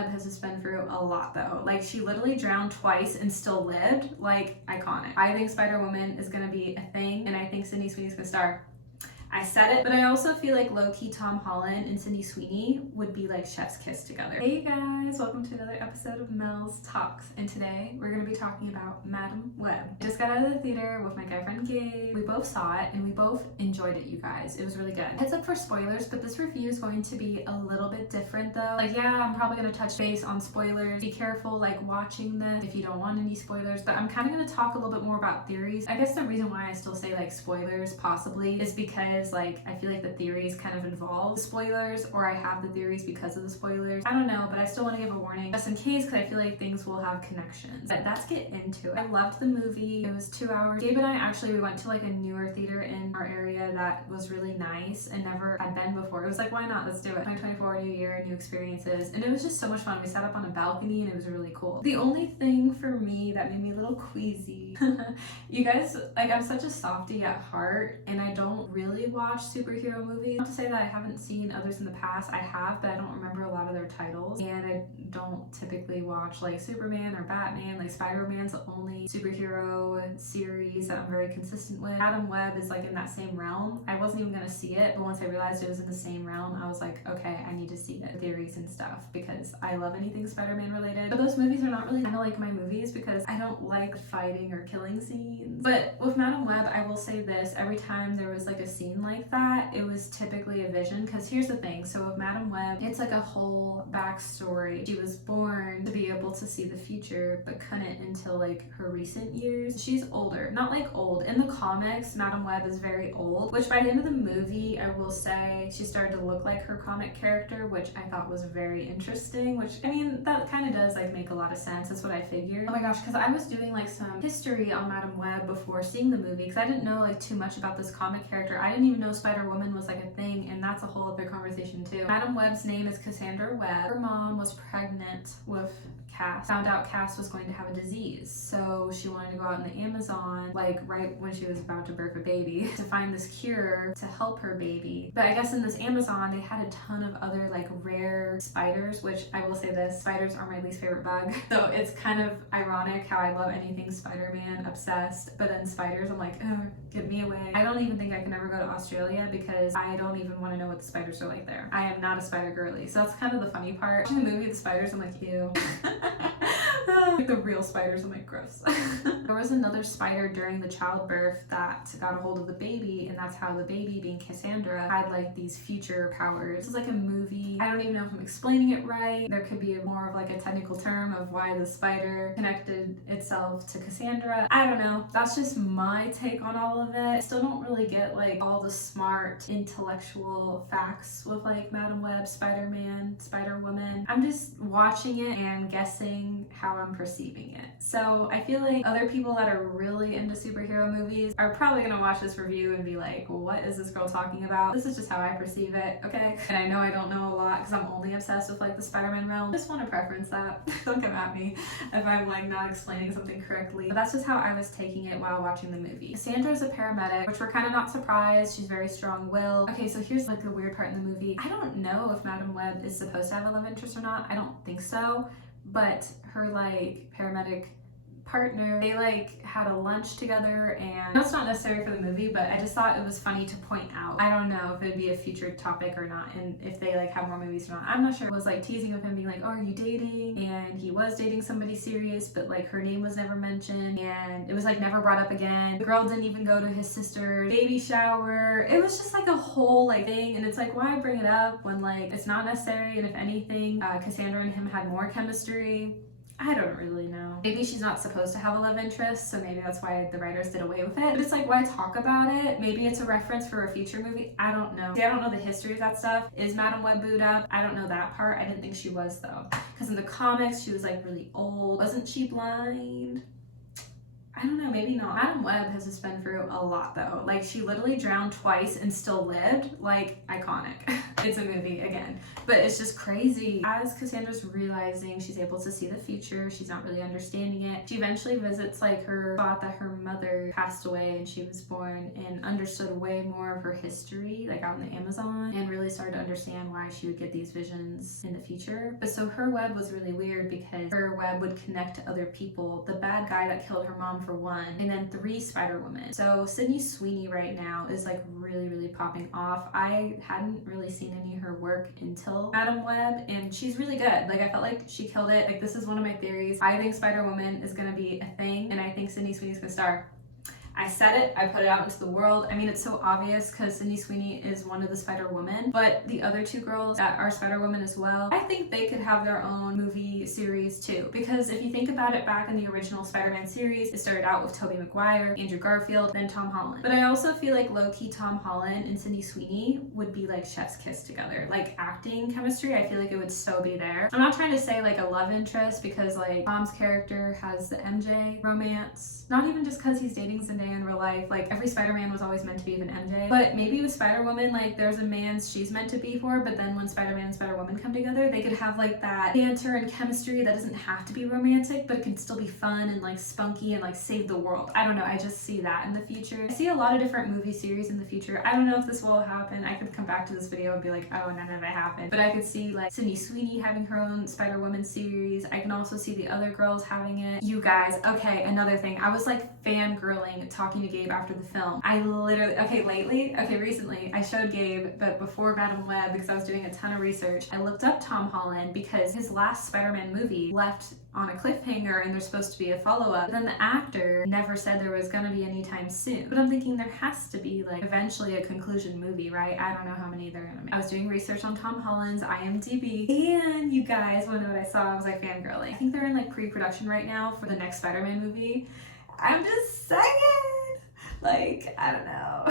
Webb has just been through a lot though. Like, she literally drowned twice and still lived. Like, iconic. I think Spider-Woman is gonna be a thing, and I think Sydney Sweeney's gonna star. I said it, but I also feel like low-key Tom Holland and Sydney Sweeney would be like chef's kiss together. Hey guys, welcome to another episode of Mels Talks, and today we're gonna be talking about Madam Web. I just got out of the theater with my guy friend Gabe. We both saw it and we both enjoyed it, you guys. It was really good. Heads up for spoilers, but this review is going to be a little bit different though. Like, yeah, I'm probably gonna touch base on spoilers. Be careful like watching this if you don't want any spoilers, but I'm kind of gonna talk a little bit more about theories. I guess the reason why I still say like spoilers possibly is because like I feel like the theories kind of involve spoilers, or I have the theories because of the spoilers. I don't know, but I still want to give a warning just in case, because I feel like things will have connections. But let's get into it. I loved the movie. It was 2 hours. Gabe and I actually, we went to like a newer theater in our area that was really nice and never had been before. It was like, why not? Let's do it. 2024, new year, new experiences. And it was just so much fun. We sat up on a balcony and it was really cool. The only thing for me that made me a little queasy, you guys, like, I'm such a softie at heart and I don't really watch superhero movies. Not to say that I haven't seen others in the past. I have, but I don't remember a lot of their titles. And I don't typically watch like Superman or Batman. Like, Spider-Man's the only superhero series that I'm very consistent with. Madam Web is like in that same realm. I wasn't even gonna see it, but once I realized it was in the same realm, I was like, okay, I need to see the theories and stuff because I love anything Spider-Man related. But those movies are not really kind of like my movies because I don't like fighting or killing scenes. But with Madam Web, I will say this, every time there was like a scene like that, it was typically a vision. Because here's the thing, so with Madam Web, it's like a whole backstory. She was born to be able to see the future, but couldn't until like her recent years. She's older, not like old. In the comics, Madam Web is very old, which by the end of the movie, I will say she started to look like her comic character, which I thought was very interesting, which, I mean, that kind of does like make a lot of sense. That's what I figured. Oh my gosh, because I was doing like some history on Madam Web before seeing the movie, because I didn't know like too much about this comic character. I didn't even know Spider-Woman was like a thing, and that's a whole other conversation too. Madam Web's name is Cassandra Webb. Her mom was pregnant with Cass, found out Cass was going to have a disease, so she wanted to go out in the Amazon like right when she was about to birth a baby to find this cure to help her baby. But I guess in this Amazon they had a ton of other like rare spiders, which I will say this, spiders are my least favorite bug. So it's kind of ironic how I love anything Spider-Man obsessed, but then spiders I'm like, oh, get me away. I don't even think I can ever go to Australia because I don't even want to know what the spiders are like there. I am not a spider girly, so that's kind of the funny part. Watching the movie The Spiders, I'm like, ew. Like the real spiders, I'm like, gross. There was another spider during the childbirth that got a hold of the baby, and that's how the baby, being Cassandra, had like these future powers. This is like a movie. I don't even know if I'm explaining it right. There could be more of like a technical term of why the spider connected itself to Cassandra. I don't know. That's just my take on all of it. I still don't really get like all the smart intellectual facts with like Madam Web, Spider-Man, Spider-Woman. I'm just watching it and guessing how I'm perceiving it. So I feel like other people that are really into superhero movies are probably gonna watch this review and be like, what is this girl talking about? This is just how I perceive it, okay? And I know I don't know a lot because I'm only obsessed with like the Spider-Man realm. I just want to preference that. Don't come at me if I'm like not explaining something correctly. But that's just how I was taking it while watching the movie. Cassandra's a paramedic, which we're kind of not surprised. She's very strong-willed. Okay, so here's like the weird part in the movie. I don't know if Madam Web is supposed to have a love interest or not. I don't think so. But her like paramedic partner, they like had a lunch together, and that's not necessary for the movie, but I just thought it was funny to point out. I don't know if it'd be a future topic or not, and if they like have more movies or not. I'm not sure. It was like teasing with him being like, oh, are you dating? And he was dating somebody serious, but like her name was never mentioned, and it was like never brought up again. The girl didn't even go to his sister's baby shower. It was just like a whole like thing, and it's like, why bring it up when like it's not necessary? And if anything, Cassandra and him had more chemistry. I don't really know. Maybe she's not supposed to have a love interest, so maybe that's why the writers did away with it. But it's like, why talk about it? Maybe it's a reference for a future movie. I don't know. See, I don't know the history of that stuff. Is Madam Web booed up? I don't know that part. I didn't think she was though. Because in the comics, she was like really old. Wasn't she blind? I don't know, maybe not. Madam Web has just been through a lot though. Like, she literally drowned twice and still lived. Like, iconic. It's a movie again, but it's just crazy. As Cassandra's realizing she's able to see the future, she's not really understanding it. She eventually visits like her thought that her mother passed away and she was born, and understood way more of her history, like out in the Amazon, and really started to understand why she would get these visions in the future. But so her web was really weird because her web would connect to other people. The bad guy that killed her mom for one, and then 3 Spider-Women. So Sydney Sweeney right now is like really popping off. I hadn't really seen any of her work until Madam Web, and she's really good. Like I felt like she killed it. Like this is one of my theories. I think Spider-Woman is gonna be a thing, and I think Sydney Sweeney's gonna star. I said it, I put it out into the world. I mean, it's so obvious because Sydney Sweeney is one of the Spider-Women, but the other 2 girls that are Spider-Women as well, I think they could have their own movie series too. Because if you think about it, back in the original Spider-Man series, it started out with Tobey Maguire, Andrew Garfield, then Tom Holland. But I also feel like low-key Tom Holland and Sydney Sweeney would be like chef's kiss together. Like acting chemistry, I feel like it would so be there. I'm not trying to say like a love interest because like Tom's character has the MJ romance. Not even just because he's dating Zendaya in real life. Like every Spider-Man was always meant to be with an MJ, but maybe with Spider-Woman, like there's a man she's meant to be for, but then when Spider-Man and Spider-Woman come together, they could have like that banter and chemistry that doesn't have to be romantic, but it can still be fun and like spunky and like save the world. I don't know, I just see that in the future. I see a lot of different movie series in the future. I don't know if this will happen. I could come back to this video and be like, oh, none of it happened, but I could see like Sydney Sweeney having her own Spider-Woman series. I can also see the other girls having it. You guys, okay, another thing, I was like fangirling talking to Gabe after the film. I literally, recently I showed Gabe, but before Madam Web, because I was doing a ton of research, I looked up Tom Holland because his last Spider-Man movie left on a cliffhanger and there's supposed to be a follow-up. Then the actor never said there was gonna be anytime soon. But I'm thinking there has to be like eventually a conclusion movie, right? I don't know how many they're gonna make. I was doing research on Tom Holland's IMDb, and you guys wanna know what I saw? I was like fangirling. I think they're in like pre-production right now for the next Spider-Man movie. I'm just saying. Like, I don't know.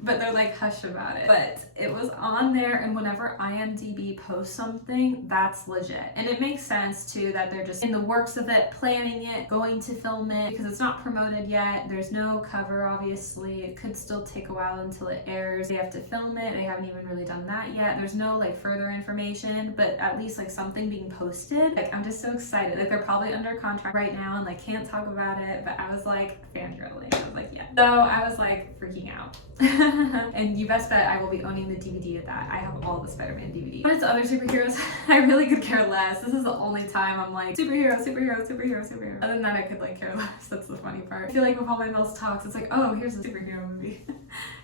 But they're like hush about it. But it was on there, and whenever IMDb posts something, that's legit. And it makes sense too that they're just in the works of it, planning it, going to film it, because it's not promoted yet. There's no cover, obviously. It could still take a while until it airs. They have to film it. They haven't even really done that yet. There's no like further information, but at least like something being posted. Like I'm just so excited. Like they're probably under contract right now and like can't talk about it, but I was like fangirling. I was like, yeah. So I was like freaking out. And you best bet I will be owning the DVD of that. I have all the Spider-Man DVDs. When it's other superheroes, I really could care less. This is the only time I'm like, superhero. Other than that, I could like care less. That's the funny part. I feel like with all my Mels talks, it's like, oh, here's a superhero movie.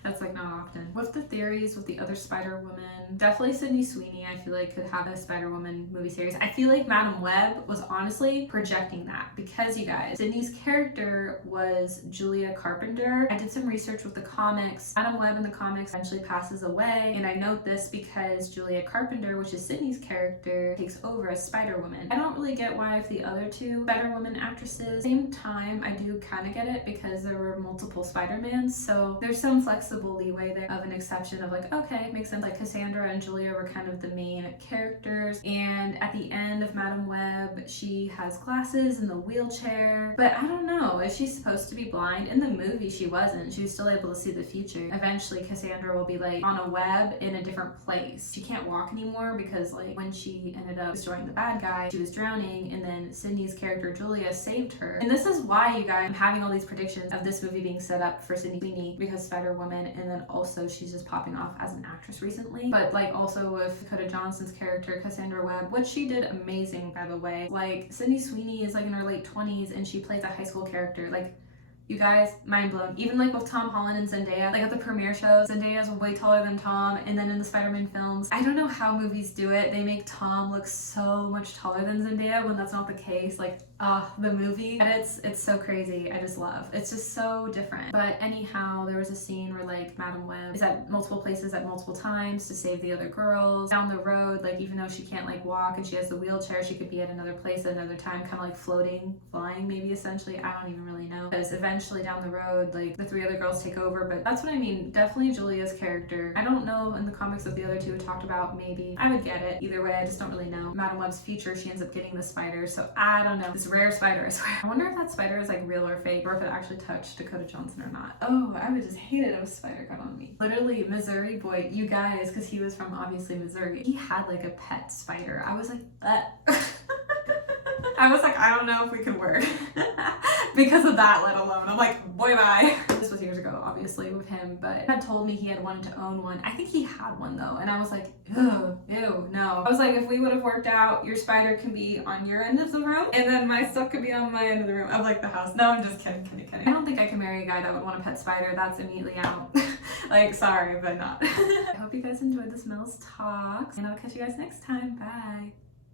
That's like not often. With the theories with the other Spider-Woman, definitely Sydney Sweeney I feel like could have a Spider-Woman movie series. I feel like Madam Web was honestly projecting that because you guys, Sydney's character was Julia Carpenter. I did some research with the comics. Madam Web in the comics eventually passes away, and I note this because Julia Carpenter, which is Sydney's character, takes over as Spider-Woman. I don't really get why if the other 2 Spider-Woman actresses, same time I do kind of get it because there were multiple Spider-Mans, so there's some flexibility leeway there of an exception of like, okay, makes sense. Like Cassandra and Julia were kind of the main characters, and at the end of Madam Web, she has glasses in the wheelchair, but I don't know, is she supposed to be blind? In the movie, she wasn't. She was still able to see the future. Eventually, Cassandra will be like on a web in a different place. She can't walk anymore because like when she ended up destroying the bad guy, she was drowning, and then Sydney's character Julia saved her. And this is why, you guys, I'm having all these predictions of this movie being set up for Sydney Sweeney because Spider-Woman, and then also she's just popping off as an actress recently. But like also with Dakota Johnson's character Cassandra Webb, which she did amazing, by the way. Like Sydney Sweeney is like in her late 20s and she plays a high school character. Like, you guys, mind blown. Even like with Tom Holland and Zendaya, like at the premiere shows, Zendaya's way taller than Tom, and then in the Spider-Man films, I don't know how movies do it. They make Tom look so much taller than Zendaya when that's not the case. Like, the movie edits, it's so crazy. I just love. It's just so different. But anyhow, there was a scene where like Madam Web is at multiple places at multiple times to save the other girls. Down the road, like even though she can't like walk and she has the wheelchair, she could be at another place at another time, kind of like floating, flying maybe essentially. I don't even really know. Because eventually eventually down the road, like the 3 other girls take over, but that's what I mean. Definitely Julia's character. I don't know in the comics if the other 2 talked about, maybe. I would get it. Either way, I just don't really know. Madam Web's future, she ends up getting the spider, so I don't know. This rare spider, I swear. I wonder if that spider is like real or fake, or if it actually touched Dakota Johnson or not. Oh, I would just hate it if a spider got on me. Literally, Missouri boy, you guys, because he was from obviously Missouri, he had like a pet spider. I was like, I was like, I don't know if we can work because of that, let alone. I'm like, boy, bye. This was years ago, obviously, with him, but he had told me he had wanted to own one. I think he had one though, and I was like, ew, no. I was like, if we would have worked out, your spider can be on your end of the room, and then my stuff could be on my end of the room of like the house. No, I'm just kidding. I don't think I can marry a guy that would want a pet spider. That's immediately out. Like, sorry, but not. I hope you guys enjoyed this Mels talk, and I'll catch you guys next time. Bye.